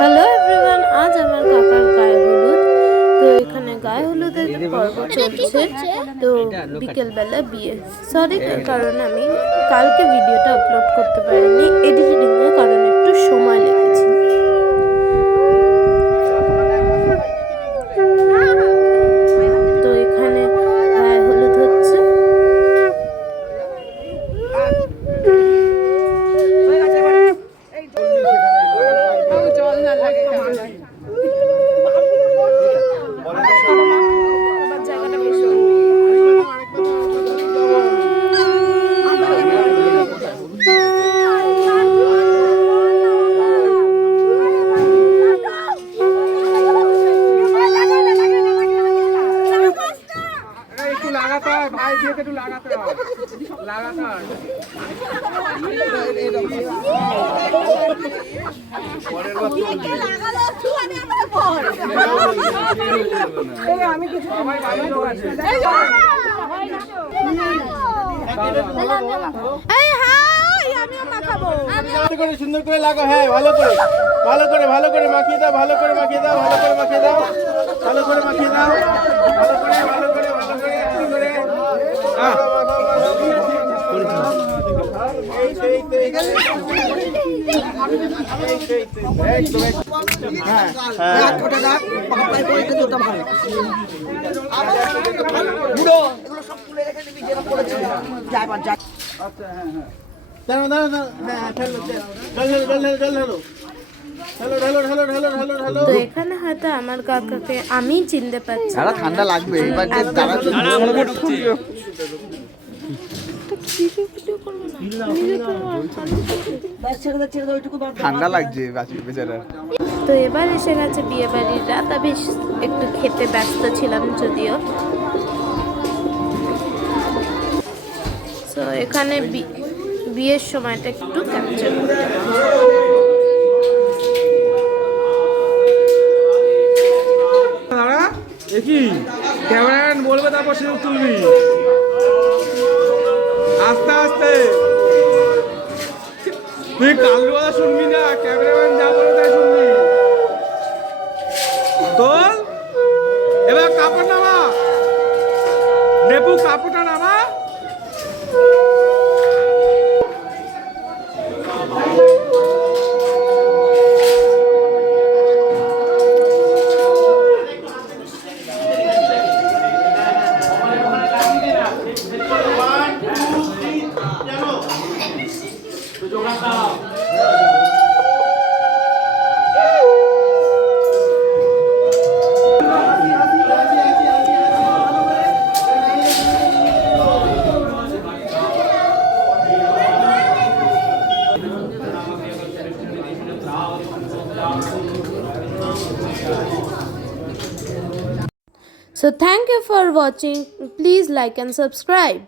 Hello everyone, আজ আমার কাকার গায়ে হলুদ। তো এখানে গায়ে হলুদের পর্ব চলছে। তো বিকেলবেলা বিয়ে। সরি, কারণ আমি কালকে ভিডিওটা আপলোড করতে পারিনি, এডিটিংয়ের কারণে একটু সময় লেগেছে। তো এখানে গায়ে হলুদ হচ্ছে। সুন্দর করে লাগো। হ্যাঁ, ভালো করে মাখিয়ে দাও, ভালো করে মাখিয়ে দাও, ভালো করে মাখিয়ে দাও, ভালো করে মাখিয়ে দাও, ভালো করে তো এখানে হয়তো আমার কাকাকে আমি চিনতে পারছি। ঠান্ডা লাগবে এবার ঠান্ডা লাগছে বেচারা। তো এবার এসে গেছে বিয়ে বাড়ির রাত। আমি একটু খেতে ব্যস্ত ছিলাম যদিও। তো এখানে বিয়ের সময়টা একটু ক্যাপচার করতে কি ক্যামেরাম্যান বলবে, তারপর সে তুলবি আস্তে আস্তে। তুই কালু কথা শুনবি না, ক্যামেরাম্যান যা বলবে তাই শুনবি। তোল এবার কাপড় নামা, নেপু কাপড়টা নামা। So thank you for watching. Please like and subscribe.